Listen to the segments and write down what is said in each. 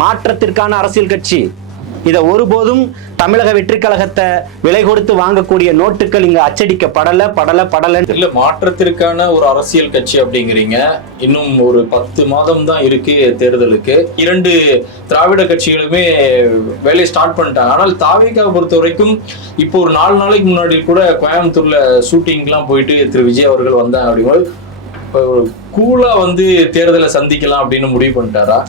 மாற்றத்திற்கான அரசியல் கட்சி. இதை ஒருபோதும் தமிழக வெற்றி கழகத்தை விலை கொடுத்து வாங்கக்கூடிய நோட்டுகள் இங்க அச்சடிக்கப்படல படல படல இல்ல மாற்றத்திற்கான ஒரு அரசியல் கட்சி அப்படிங்கிறீங்க. இன்னும் ஒரு பத்து மாதம் தான் இருக்கு தேர்தலுக்கு. இரண்டு திராவிட கட்சிகளுமே வேலையை ஸ்டார்ட் பண்ணிட்டாங்க. ஆனால் தாவிகாவை பொறுத்த வரைக்கும் இப்போ ஒரு நாலு நாளைக்கு முன்னாடி கூட கோயம்புத்தூர்ல ஷூட்டிங்லாம் போயிட்டு திரு விஜய் அவர்கள் வந்தாங்க அப்படிங்கும்போது கூலா வந்து தேர்தலை சந்திக்கலாம் அப்படின்னு முடிவு பண்ணிட்டாரா?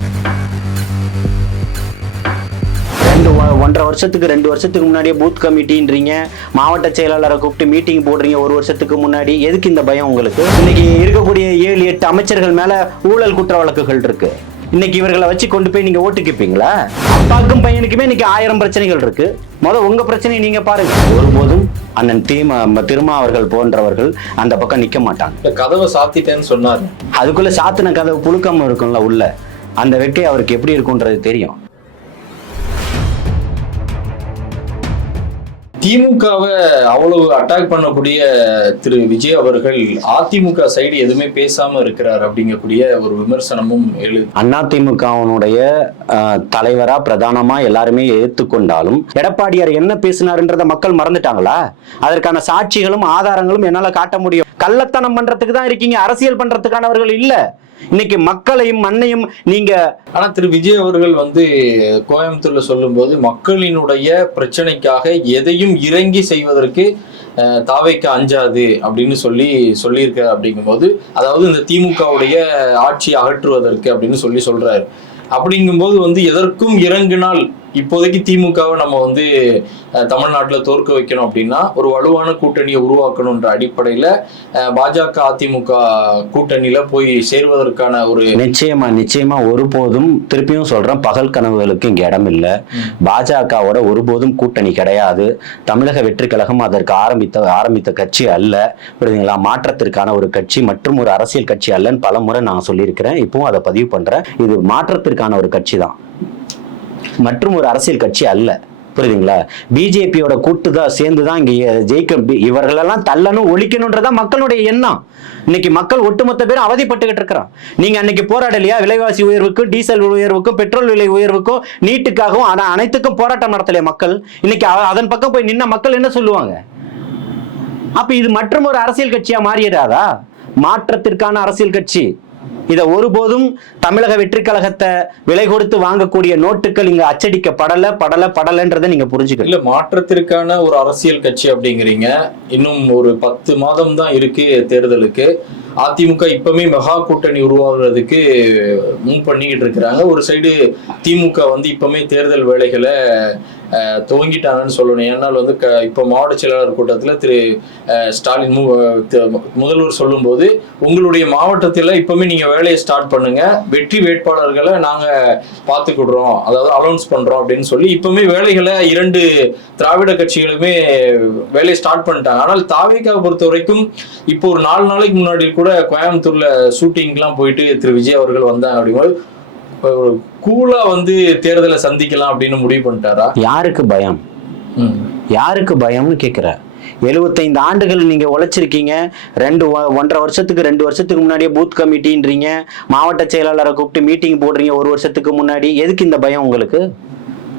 ஒன்றரை வருஷத்துக்கு ரெண்டு வருஷத்துக்கு முன்னாடியே பூத் கமிட்டின்றீங்க மாவட்ட செயலாளரை கூப்பிட்டு மீட்டிங் போடுறீங்க ஒரு வருஷத்துக்கு முன்னாடி. எதுக்கு இந்த பயம் உங்களுக்கு? இன்னைக்கு இருக்கக்கூடிய ஏழு எட்டு அமைச்சர்கள் மேல ஊழல் குற்ற வழக்குகள் இருக்கு. இன்னைக்கு இவர்களை வச்சு கொண்டு போய் நீங்க ஓட்டு கேட்பீங்களா அப்பாக்கும் பையனுக்குமே இன்னைக்கு ஆயிரம் பிரச்சனைகள் இருக்கு. முத உங்க பிரச்சனையை நீங்க பாருங்க. ஒருபோதும் அண்ணன் தீமா திருமா அவர்கள் போன்றவர்கள் அந்த பக்கம் நிக்க மாட்டாங்க. கதவை சாத்திட்டேன்னு சொன்னாரு. அதுக்குள்ள சாத்தின கதவு புழுக்கம் இருக்கும்ல உள்ள. அந்த வெக்கை அவருக்கு எப்படி இருக்கும்ன்றது தெரியும். திமுகவை அவ்வளவு அட்டாக் பண்ணக்கூடிய திரு விஜய் அவர்கள் அதிமுக சைடு எதுவுமே பேசாம இருக்கிறார் அப்படிங்கக்கூடிய ஒரு விமர்சனமும் எழு அதிமுகவினுடைய தலைவரா பிரதானமா எல்லாருமே ஏத்துக்கொண்டாலும் எடப்பாடியார் என்ன பேசினாருன்றத மக்கள் மறந்துட்டாங்களா? அதற்கான சாட்சிகளும் ஆதாரங்களும் என்னால காட்ட முடியும். கள்ளத்தனம் பண்றதுக்கு தான் இருக்கீங்க அரசியல் பண்றதுக்கானவர்கள் இல்ல. இன்னைக்கு மக்களையும் மண்ணையும் நீங்க ஆனா திரு. விஜய் அவர்கள் வந்து கோயம்புத்தூர்ல சொல்லும்போது மக்களினுடைய பிரச்சனைக்காக எதையும் இறங்கி செய்வதற்கு அஹ், தாவைக்கு அஞ்சாது அப்படின்னு சொல்லி சொல்லியிருக்க அப்படிங்கும்போது அதாவது இந்த திமுகவுடைய ஆட்சி அகற்றுவதற்கு அப்படின்னு சொல்லி சொல்றாரு. அப்படிங்கும்போது வந்து எதற்கும் இறங்கினால் இப்போதைக்கு திமுகவை நம்ம வந்து தமிழ்நாட்டுல தோற்க வைக்கணும் அப்படின்னா ஒரு வலுவான கூட்டணியை உருவாக்கணுன்ற அடிப்படையில பாஜக அதிமுக கூட்டணியில போய் சேர்வதற்கான ஒரு நிச்சயமா நிச்சயமா ஒருபோதும் திருப்பியும் சொல்றேன் பகல் கனவுகளுக்கு இங்க இடம் இல்ல. பாஜகவோட ஒருபோதும் கூட்டணி கிடையாது. தமிழக வெற்றி கழகம் அதற்கு ஆரம்பித்த ஆரம்பித்த கட்சி அல்ல. புரியுதுங்களா? மாற்றத்திற்கான ஒரு கட்சி மற்றும் ஒரு அரசியல் கட்சி அல்லன்னு பல முறை நான் சொல்லியிருக்கிறேன். இப்பவும் அதை பதிவு பண்றேன். இது மாற்றத்திற்கான ஒரு கட்சி தான் மற்றும் ஒரு அரசியல் கட்சி அல்ல. புரியுதுங்களா? பிஜேபியோட கூட்டு தான் சேர்ந்து தான் இங்க ஜெயிக்க இவர்களெல்லாம் தள்ளணும் ஒழிக்கணுன்றதா மக்களுடைய எண்ணம். இன்னைக்கு மக்கள் ஒட்டுமொத்த பேரும் அவதிப்பட்டுக்கிட்டு இருக்கிறான். நீங்க அன்னைக்கு போராடலையா? விலைவாசி உயர்வுக்கும் டீசல் உயர்வுக்கும் பெட்ரோல் விலை உயர்வுக்கும் நீட்டுக்காகவும் ஆனா அனைத்துக்கும் போராட்டம் நடத்தலையா மக்கள்? இன்னைக்கு அதன் பக்கம் போய் நின்ன மக்கள் என்ன சொல்லுவாங்க? அப்ப இது மற்றும் ஒரு அரசியல் கட்சியா மாறிடாதா மாற்றத்திற்கான அரசியல் கட்சி. இதை ஒருபோதும் தமிழக வெற்றி கழகத்தை விலை கொடுத்து வாங்கக்கூடிய நோட்டுகள் இங்க அச்சடிக்கப்படல படல படலன்றதை நீங்க புரிஞ்சுக்கணும். இல்ல மாற்றத்திற்கான ஒரு அரசியல் கட்சி அப்படிங்கிறீங்க. இன்னும் ஒரு பத்து மாதம் தான் இருக்கு தேர்தலுக்கு. அதிமுக இப்பவுமே மெகா கூட்டணி உருவாகுறதுக்கு முன் பண்ணிக்கிட்டு இருக்கிறாங்க. ஒரு சைடு திமுக வந்து இப்பவுமே தேர்தல் வேலைகளை துவங்கிட்டாங்கன்னு சொல்லணும். ஏன்னால் வந்து க இப்போ மாவட்ட செயலாளர் கூட்டத்தில் திரு ஸ்டாலின் முதல்வர் சொல்லும்போது உங்களுடைய மாவட்டத்தில் இப்பவுமே நீங்கள் வேலையை ஸ்டார்ட் பண்ணுங்கள் வெற்றி வேட்பாளர்களை நாங்கள் பார்த்துக்கிடுறோம். அதாவது அலௌன்ஸ் பண்ணுறோம் அப்படின்னு சொல்லி இப்பவுமே வேலைகளை இரண்டு திராவிட கட்சிகளுமே வேலையை ஸ்டார்ட் பண்ணிட்டாங்க. ஆனால் தாவிகாவை பொறுத்த வரைக்கும் இப்போ ஒரு நாலு நாளைக்கு முன்னாடி கூட கோயம்புத்தூரில் ஷூட்டிங்லாம் போயிட்டு திரு. விஜய் அவர்கள் வந்தாங்க அப்படிங்கும்போது கூலா வந்து தேர்தலை சந்திக்கலாம் அப்படின்னு முடிவு பண்ணிட்டாரா? யாருக்கு பயம்? ம். யாருக்கு பயம்னு கேட்குற எழுபத்தைந்து ஆண்டுகள் நீங்க உழைச்சிருக்கீங்க. ரெண்டு ஒன்றரை வருஷத்துக்கு ரெண்டு வருஷத்துக்கு முன்னாடியே பூத் கமிட்டின்றீங்க மாவட்ட செயலாளரை கூப்பிட்டு மீட்டிங் போடுறீங்க ஒரு வருஷத்துக்கு முன்னாடி. எதுக்கு இந்த பயம் உங்களுக்கு?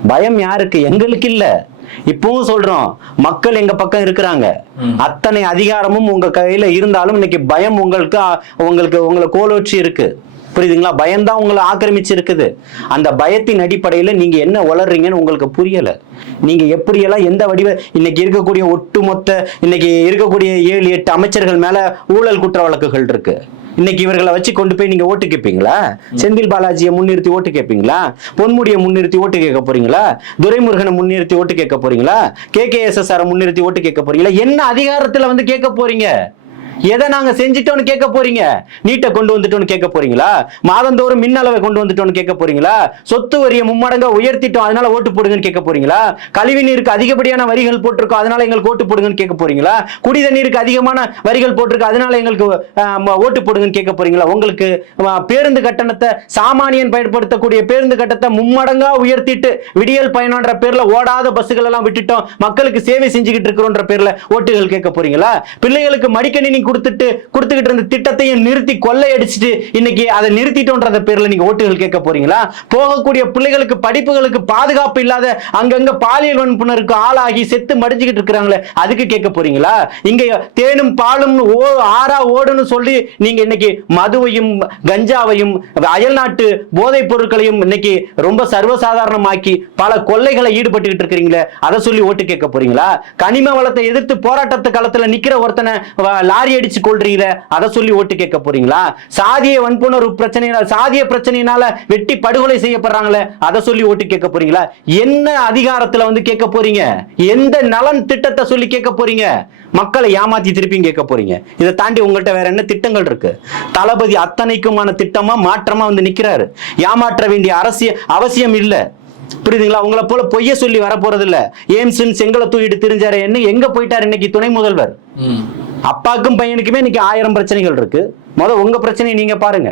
பயம் யாருக்கு? எங்களுக்கு இல்ல. இப்பவும் சொல்றோம். மக்கள் எங்க பக்கம் இருக்கிறாங்க. அத்தனை அதிகாரமும் உங்க கையில இருந்தாலும் இன்னைக்கு பயம் உங்களுக்கு உங்களுக்கு உங்களை கோலோச்சி இருக்கு. புரியுதுங்களா? பயம்தான் உங்களை ஆக்கிரமிச்சிருக்குது. அந்த பயத்தின் அடிப்படையில் நீங்கள் என்ன வளர்றீங்கன்னு உங்களுக்கு புரியலை. நீங்கள் எப்படியெல்லாம் எந்த வடிவ இன்னைக்கு இருக்கக்கூடிய ஒட்டுமொத்த இன்னைக்கு இருக்கக்கூடிய ஏழு எட்டு அமைச்சர்கள் மேலே ஊழல் குற்ற வழக்குகள் இருக்கு. இன்னைக்கு இவர்களை வச்சு கொண்டு போய் நீங்க ஓட்டு கேட்பீங்களா செந்தில் பாலாஜியை முன்னிறுத்தி ஓட்டு கேட்பீங்களா பொன்முடியை முன்னிறுத்தி ஓட்டு கேட்க போறீங்களா? துரைமுருகனை முன்னிறுத்தி ஓட்டு கேட்க போறீங்களா? கே கே எஸ் எஸ் ஆரை முன்னிறுத்தி ஓட்டு கேட்க போறீங்களா? என்ன அதிகாரத்துல வந்து கேட்க போறீங்க? எதை நாங்க செஞ்சிட்டோம்னு கேட்க போறீங்க? நீட்டை கொண்டு வந்துட்டோம்னு கேட்க போறீங்களா? மாதந்தோறும் மின் அளவை கொண்டு வந்துட்டோம்னு கேட்க போறீங்களா? சொத்து வரியை மும்மடங்கா உயர்த்திட்டோம் அதனால ஓட்டு போடுங்கன்னு கேட்க போறீங்களா? கழிவு நீருக்கு அதிகப்படியான வரிகள் போட்டிருக்கோம் அதனால எங்களுக்கு ஓட்டு போடுங்கன்னு கேட்க போறீங்களா? குடித நீருக்கு அதிகமான வரிகள் போட்டிருக்கு அதனால எங்களுக்கு ஓட்டு போடுங்கன்னு கேட்க போறீங்களா? உங்களுக்கு பேருந்து கட்டணத்தை சாமானியன் பயன்படுத்தக்கூடிய பேருந்து கட்டணத்தை மும்மடங்கா உயர்த்திட்டு விடியல் பயணம்ன்ற பேர்ல ஓடாத பஸ்ஸுகள் எல்லாம் விட்டுட்டோம் மக்களுக்கு சேவை செஞ்சுக்கிட்டு இருக்கிறோன்ற பேர்ல ஓட்டுகள் கேட்க போறீங்களா? பிள்ளைகளுக்கு மடிக்கணினி கொடுத்துட்டு கொடுத்துக்கிட்டு இருந்த திட்டத்தையும் நிறுத்தி கொள்ளையடிச்சிட்டு இன்னைக்கு அதை நிறுத்திட்டோன்றத பேர்ல நீங்க ஓட்டுகள் கேட்க போறீங்களா? போகக்கூடிய பிள்ளைகளுக்கு படிப்புகளுக்கு பாதுகாப்பு இல்லாத அங்கங்க பாலியல் வன்புணருக்கு ஆளாகி செத்து மடிஞ்சுக்கிட்டு இருக்கிறாங்களே அதுக்கு கேட்க போறீங்களா? இங்க தேனும் பாலும் ஓ ஆறா ஓடுன்னு சொல்லி நீங்க இன்னைக்கு மதுவையும் கஞ்சாவையும் அயல்நாட்டு போதைப் பொருட்களையும் இன்னைக்கு ரொம்ப சர்வசாதாரணமாக்கி பல கொள்ளைகளை ஈடுபட்டுக்கிட்டு இருக்கிறீங்களே அதை சொல்லி ஓட்டு கேட்க போறீங்களா? கனிம வளத்தை எதிர்த்து போராட்டத்து காலத்துல நிக்கிற ஒருத்தனை லாரி அடிச்சு கொள்றீங்களே அதை சொல்லி ஓட்டு கேட்க போறீங்களா? சாதிய வன்புணர்வு பிரச்சனையினால சாதிய பிரச்சனையினால வெட்டி படுகொலை செய்யப்படுறாங்களே அதை சொல்லி ஓட்டு கேட்க போறீங்களா? என்ன அதிகாரத்துல வந்து கேட்க போறீங்க? எந்த நலன் திட்டத்தை சொல்லி கேட்க போறீங்க? மக்களை ஏமாத்தி திருப்பியும் கேட்க போறீங்க. இதை தாண்டி உங்கள்கிட்ட வேற என்ன திட்டங்கள் இருக்கு? தளபதி அத்தனைக்குமான திட்டமா மாற்றமா வந்து நிக்கிறாரு. ஏமாற்ற வேண்டிய அரசிய அவசியம் இல்லை. புரியுதுங்களா? உங்களை போல பொய்ய சொல்லி வரப்போறது இல்ல ஏம்ஸ் செங்கலை தூக்கிட்டு தெரிஞ்சாரு. என்ன எங்க போயிட்டாரு இன்னைக்கு துணை முதல்வர்? அப்பாக்கும் பையனுக்குமே இன்னைக்கு ஆயிரம் பிரச்சனைகள் இருக்கு. முதல் உங்க பிரச்சனையை நீங்க பாருங்க.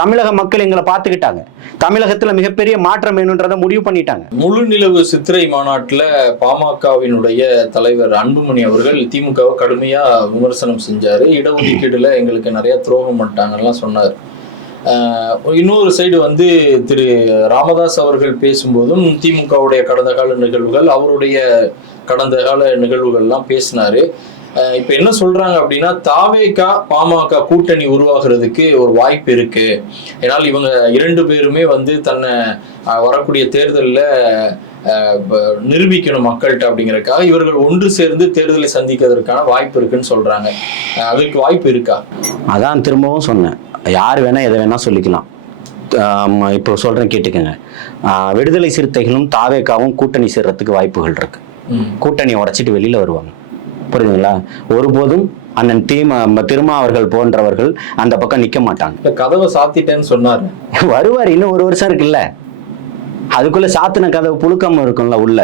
தமிழக மக்கள் எங்களை பார்த்துக்கிட்டாங்க. தமிழகத்துல மிகப்பெரிய மாற்றம் வேணுன்றதை முடிவு பண்ணிட்டாங்க. முழு நிலவு சித்திரை மாநாட்டில் பாமகவினுடைய தலைவர் அன்புமணி அவர்கள் திமுகவை கடுமையா விமர்சனம் செஞ்சாரு. இடஒதுக்கீடுல எங்களுக்கு நிறைய துரோகம் பண்ணிட்டாங்கலாம் சொன்னார். இன்னொரு சைடு வந்து திரு ராமதாஸ் அவர்கள் பேசும்போதும் திமுகவுடைய கடந்த கால நிகழ்வுகள் அவருடைய கடந்த கால நிகழ்வுகள்லாம் பேசினாரு. இப்ப என்ன சொல்றாங்க அப்படின்னா தாவேகா பாமக கூட்டணி உருவாகிறதுக்கு ஒரு வாய்ப்பு இருக்கு. ஏன்னால் இவங்க இரண்டு பேருமே வந்து தன்னை வரக்கூடிய தேர்தலில் நிரூபிக்கணும் மக்கள்கிட்ட அப்படிங்கறதுக்காக இவர்கள் ஒன்று சேர்ந்து தேர்தலை சந்திக்கிறதுக்கான வாய்ப்பு இருக்குன்னு சொல்றாங்க. அதுக்கு வாய்ப்பு இருக்கா? அதான் திரும்பவும் சொன்னேன். யார் வேணா எதை வேணா சொல்லிக்கலாம். இப்போ சொல்றேன் கேட்டுக்கங்க. விடுதலை சிறுத்தைகளும் தாவேக்காவும் கூட்டணி சேர்றதுக்கு வாய்ப்புகள் இருக்கு. கூட்டணி உடைச்சிட்டு வெளியில வருவாங்க. புரியுதுங்களா? ஒருபோதும் அண்ணன் தீம திருமா அவர்கள் போன்றவர்கள் அந்த பக்கம் நிக்க மாட்டாங்க. கதவை சாத்திட்டேன்னு சொன்னாரு. வருவார் இன்னும் ஒரு வருஷம் இருக்குல்ல? அதுக்குள்ள சாத்தின கதவு புழுக்கம் இருக்கும்ல உள்ள.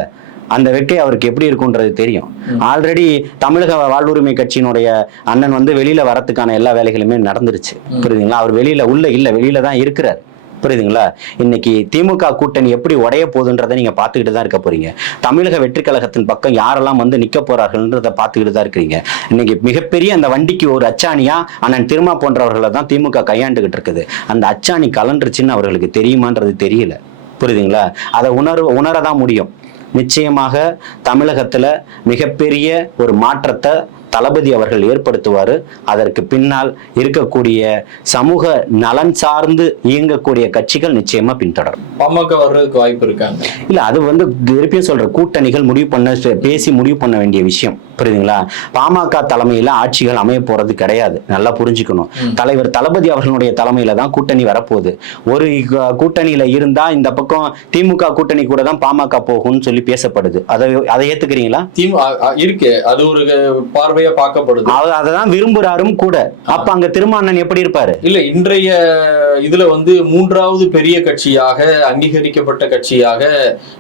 அந்த வெக்கை அவருக்கு எப்படி இருக்குன்றது தெரியும். ஆல்ரெடி தமிழக வாழ்வுரிமை கட்சியினுடைய அண்ணன் வந்து வெளியில வரத்துக்கான எல்லா வேலைகளுமே நடந்துருச்சு. புரியுதுங்களா? அவர் வெளியில உள்ள இல்ல வெளியில தான் இருக்கிறார். புரியுதுங்களா? இன்னைக்கு திமுக கூட்டணி எப்படி உடைய போகுதுன்றதை நீங்க பார்த்துக்கிட்டு தான் இருக்க போறீங்க. தமிழக வெற்றி கழகத்தின் பக்கம் யாரெல்லாம் வந்து நிக்க போறார்கள்ன்றதை பார்த்துக்கிட்டு தான் இருக்கிறீங்க. இன்னைக்கு மிகப்பெரிய அந்த வண்டிக்கு ஒரு அச்சாணியா அண்ணன் திருமா போன்றவர்களை தான் திமுக கையாண்டுகிட்டு இருக்குது. அந்த அச்சாணி கலண்டுருச்சுன்னு அவர்களுக்கு தெரியுமான்றது தெரியல. புரியுதுங்களா? அதை உணர்வு உணரதான் முடியும். நிச்சயமாக தமிழகத்துல மிகப்பெரிய ஒரு மாற்றத்தை தளபதி அவர்கள் ஏற்படுத்துவார். அதற்கு பின்னால் இருக்கக்கூடிய சமூக நலன் சார்ந்து இயங்கக்கூடிய கட்சிகள் நிச்சயமா பின்தொடரும். பாமக வர்றதுக்கு வாய்ப்பு இருக்காங்க இல்ல அது வந்து திருப்பியும் சொல்ற கூட்டணிகள் முடிவு பண்ண பேசி முடிவு பண்ண வேண்டிய விஷயம். புரியுதுங்களா? பாமக தலைமையில ஆட்சிகள் அமைய போறது கிடையாது. நல்லா புரிஞ்சுக்கணும். தலைவர் தளபதி அவர்களுடைய தலைமையில தான் கூட்டணி வரப்போகுது. ஒரு கூட்டணியில இருந்தா இந்த பக்கம் திமுக கூட்டணி கூட தான் பாமக போகும்னு சொல்லி பேசப்படுது. அதை அதை ஏத்துக்கிறீங்களா? இருக்கு. அது ஒரு க- பார்வையா பார்க்கப்படுது. அவர் அதை தான் விரும்புறாரும் கூட. அப்ப அங்க திருமானன் எப்படி இருப்பாரு? இல்ல இன்றைய இதுல வந்து மூன்றாவது பெரிய கட்சியாக அங்கீகரிக்கப்பட்ட கட்சியாக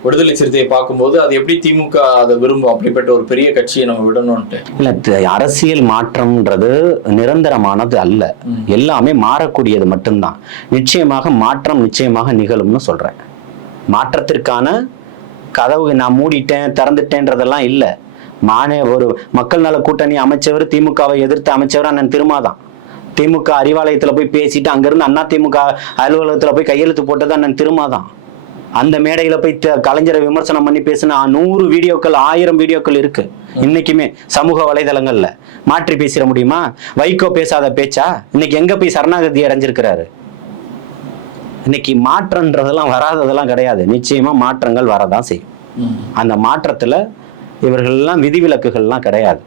விடுதலை சிறுத்தையை பார்க்கும்போது அது எப்படி திமுக அதை விரும்பும்? அப்படிப்பட்ட ஒரு பெரிய கட்சியை நம்ம விடணும்ட்டு இல்ல அரசியல் மாற்றம்ன்றது நிரந்தரமானது அல்ல. எல்லாமே மாறக்கூடியது மட்டும்தான். நிச்சயமாக மாற்றம் நிச்சயமாக நிகழும்னு சொல்றேன். மாற்றத்திற்கான கதவு நான் மூடிட்டேன் திறந்துட்டேன்றதெல்லாம் இல்ல. மானே ஒரு மக்கள் நல கூட்டணி அமைச்சவர் திமுகவை எதிர்த்து அமைச்சவர் அண்ணன் திருமாதான். திமுக அறிவாலயத்துல போய் பேசிட்டு அங்கிருந்து அண்ணா திமுக அலுவலகத்துல போய் கையெழுத்து போட்டது அண்ணன் திருமாதான். அந்த மேடையில போய் கலைஞரை விமர்சனம் பண்ணி பேசின நூறு வீடியோக்கள் ஆயிரம் வீடியோக்கள் இருக்கு. இன்னைக்குமே சமூக வலைதளங்கள்ல. மாற்றி பேசிட முடியுமா? வைகோ பேசாத பேச்சா? இன்னைக்கு எங்க போய் சரணாகதி அடைஞ்சிருக்கிறாரு? இன்னைக்கு மாற்றம்ன்றதெல்லாம் வராததெல்லாம் கிடையாது. நிச்சயமா மாற்றங்கள் வரதான் செய்யும். அந்த மாற்றத்துல இவர்கள்லாம் விதிவிலக்குகள்லாம் கிடையாது.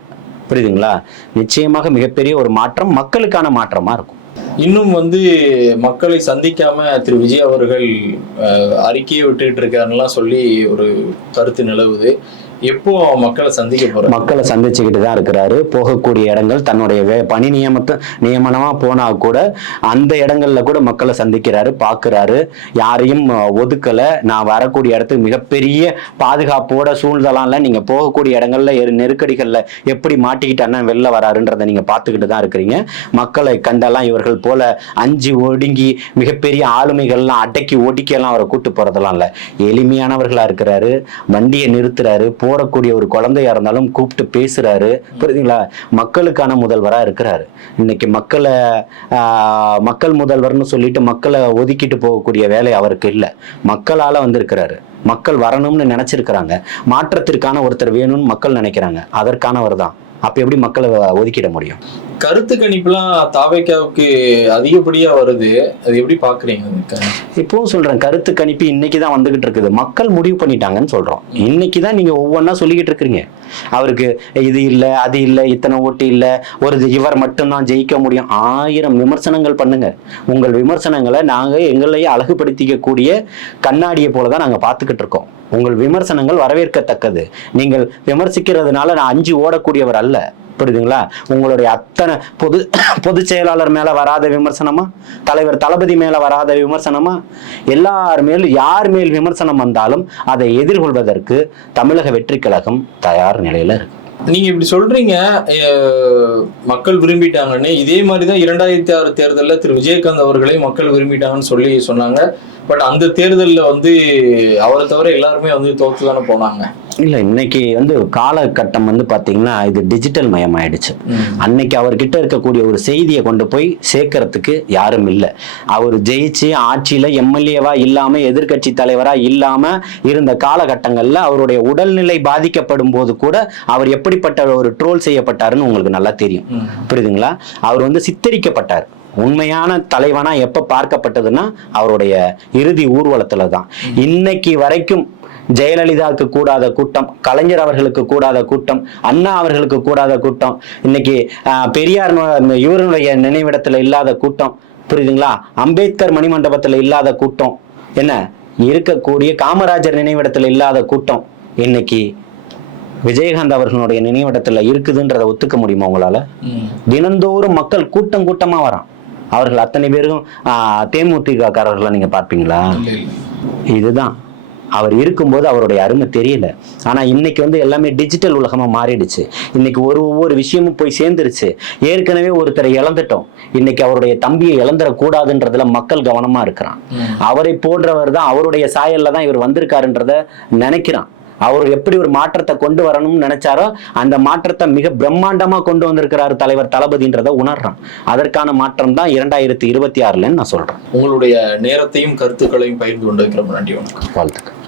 புரியுதுங்களா? நிச்சயமாக மிகப்பெரிய ஒரு மாற்றம் மக்களுக்கான மாற்றமா இருக்கும். இன்னும் வந்து மக்களை சந்திக்காம திரு விஜய் அவர்கள் அஹ், அறிக்கையை விட்டுட்டு இருக்காருலாம் சொல்லி ஒரு கருத்து நிலவுது. எப்போ மக்களை சந்திக்க போறாரு? மக்களை சந்திச்சுக்கிட்டு தான் இருக்கிறாரு. போகக்கூடிய இடங்கள் தன்னுடைய வே பணி நியமத்தை நியமனமா போனா கூட அந்த இடங்கள்ல கூட மக்களை சந்திக்கிறாரு பார்க்கறாரு யாரையும் ஒதுக்கல. நான் வரக்கூடிய இடத்துக்கு மிகப்பெரிய பாதுகாப்போட சூழ்நிலாம்ல நீங்க போகக்கூடிய இடங்கள்ல எரு- நெருக்கடிகள்ல எப்படி மாட்டிக்கிட்டா வெளில வராருன்றதை நீங்க பார்த்துக்கிட்டு தான் இருக்கிறீங்க. மக்களை கண்டெல்லாம் இவர்கள் போல அஞ்சு ஒடுங்கி மிகப்பெரிய ஆளுமைகள்லாம் அடக்கி ஒடுக்கியெல்லாம் அவரை கூட்டு போறதெல்லாம் இல்ல. எளிமையானவர்களா இருக்கிறாரு. வண்டியை நிறுத்துறாரு. ஓடக்கூடிய ஒரு குழந்தையா இருந்தாலும் கூப்பிட்டு பேசுறாரு. புரியுதுங்களா? மக்களுக்கான முதல்வரா இருக்கிறாரு. இன்னைக்கு மக்களை மக்கள் முதல்வர்னு சொல்லிட்டு மக்களை ஒதுக்கிட்டு போகக்கூடிய வேலை அவருக்கு இல்லை. மக்களால வந்திருக்கிறாரு. மக்கள் வரணும்னு நினைச்சிருக்கிறாங்க. மாற்றத்திற்கான ஒருத்தர் வேணும்னு மக்கள் நினைக்கிறாங்க. அதற்கானவர் தான். அப்ப எப்படி மக்களை ஒதுக்கிட முடியும்? கருத்து கணிப்புலாம் தாவேக்காவுக்கு அதிகப்படியா வருது. அது எப்படி பாக்குறீங்க? இப்பவும் சொல்றேன் கருத்து கணிப்பு இன்னைக்கு தான் வந்துகிட்டு இருக்குது. மக்கள் முடிவு பண்ணிட்டாங்கன்னு சொல்றோம். இன்னைக்கு தான் நீங்க ஒவ்வொன்றா சொல்லிக்கிட்டு இருக்கிறீங்க. அவருக்கு இது இல்லை அது இல்லை இத்தனை ஓட்டு இல்லை ஒரு இவர் மட்டும்தான் ஜெயிக்க முடியும். ஆயிரம் விமர்சனங்கள் பண்ணுங்க. உங்கள் விமர்சனங்களை நாங்க எங்களையே அழகுபடுத்திக்கக்கூடிய கண்ணாடியை போல தான் நாங்க பார்த்துக்கிட்டு இருக்கோம். உங்கள் விமர்சனங்கள் வரவேற்கத்தக்கது. நீங்கள் விமர்சிக்கிறதுனால நான் அஞ்சு ஓடக்கூடியவர் அல்ல புரியுதுங்களா? உங்களுடைய அத்தனை பொது பொதுச் செயலாளர் மேல வராத விமர்சனமா? தலைவர் தளபதி மேல வராத விமர்சனமா? எல்லார் மேலும் யார் மேல் விமர்சனம் வந்தாலும் அதை எதிர்கொள்வதற்கு தமிழக வெற்றி கழகம் தயார் நிலையில இருக்கு. நீங்க இப்படி சொல்றீங்க மக்கள் விரும்பிட்டாங்கன்னு. இதே மாதிரி தான் இரண்டாயிரத்தி ஆறு தேர்தலில் திரு. விஜயகாந்த் அவர்களை மக்கள் விரும்பிட்டாங்கன்னு சொல்லி சொன்னாங்க. பட் அந்த தேர்தல்ல வந்து அவரை தவிர எல்லாருமே வந்து தோத்து தானே போனாங்க. இல்ல இன்னைக்கு வந்து காலகட்டம் வந்து பாத்தீங்கன்னா இது டிஜிட்டல் மயமாயிடுச்சு. அன்னைக்கு அவர்கிட்ட இருக்கக்கூடிய ஒரு செய்தியை கொண்டு போய் சேர்க்கறதுக்கு யாரும் இல்லை. அவர் ஜெயிச்சு ஆட்சியில எம்எல்ஏவா இல்லாம எதிர்க்கட்சி தலைவரா இல்லாம இருந்த காலகட்டங்கள்ல அவருடைய உடல்நிலை பாதிக்கப்படும் போது கூட அவர் எப்படிப்பட்ட ஒரு ட்ரோல் செய்யப்பட்டாருன்னு உங்களுக்கு நல்லா தெரியும். புரியுதுங்களா? அவர் வந்து சித்தரிக்கப்பட்டார். உண்மையான தலைவனா எப்ப பார்க்கப்பட்டதுன்னா அவருடைய இறுதி ஊர்வலத்துல தான். இன்னைக்கு வரைக்கும் ஜெயலலிதாவுக்கு கூடாத கூட்டம் கலைஞர் அவர்களுக்கு கூடாத கூட்டம் அண்ணா அவர்களுக்கு கூடாத கூட்டம் இன்னைக்கு பெரியார் இவருடைய நினைவிடத்துல இல்லாத கூட்டம் புரியுதுங்களா? அம்பேத்கர் மணிமண்டபத்துல இல்லாத கூட்டம் என்ன? இருக்கக்கூடிய காமராஜர் நினைவிடத்துல இல்லாத கூட்டம் இன்னைக்கு விஜயகாந்த் அவர்களுடைய நினைவிடத்துல இருக்குதுன்றதை ஒத்துக்க முடியுமா உங்களால. தினந்தோறும் மக்கள் கூட்டம் கூட்டமா வரான். அவர்கள் அத்தனை பேரும் ஆஹ், தேமுதிக காரர்களை நீங்க பார்ப்பீங்களா. இதுதான். அவர் இருக்கும்போது அவருடைய அருமை தெரியல. ஆனா இன்னைக்கு வந்து எல்லாமே டிஜிட்டல் உலகமா மாறிடுச்சு. இன்னைக்கு ஒரு ஒவ்வொரு விஷயமும் போய் சேர்ந்துருச்சு. ஏற்கனவே ஒருத்தரை இழந்துட்டோம். இன்னைக்கு அவருடைய தம்பியை இழந்துடக்கூடாதுன்றதுல மக்கள் கவனமா இருக்கிறான். அவரை போன்றவர் தான் அவருடைய சாயல்ல தான் இவர் வந்திருக்காருன்றத நினைக்கிறான். அவர் எப்படி ஒரு மாற்றத்தை கொண்டு வரணும்னு நினைச்சாரோ அந்த மாற்றத்தை மிக பிரம்மாண்டமா கொண்டு வந்திருக்கிறாரு தலைவர் தளபதின்றத உணர்றான். அதற்கான மாற்றம் தான் இரண்டாயிரத்தி இருபத்தி ஆறுலன்னு நான் சொல்றேன். உங்களுடைய நேரத்தையும் கருத்துக்களையும் பகிர்ந்து கொண்டிருக்கிற நன்றி வணக்கம். வாழ்த்துக்கள்.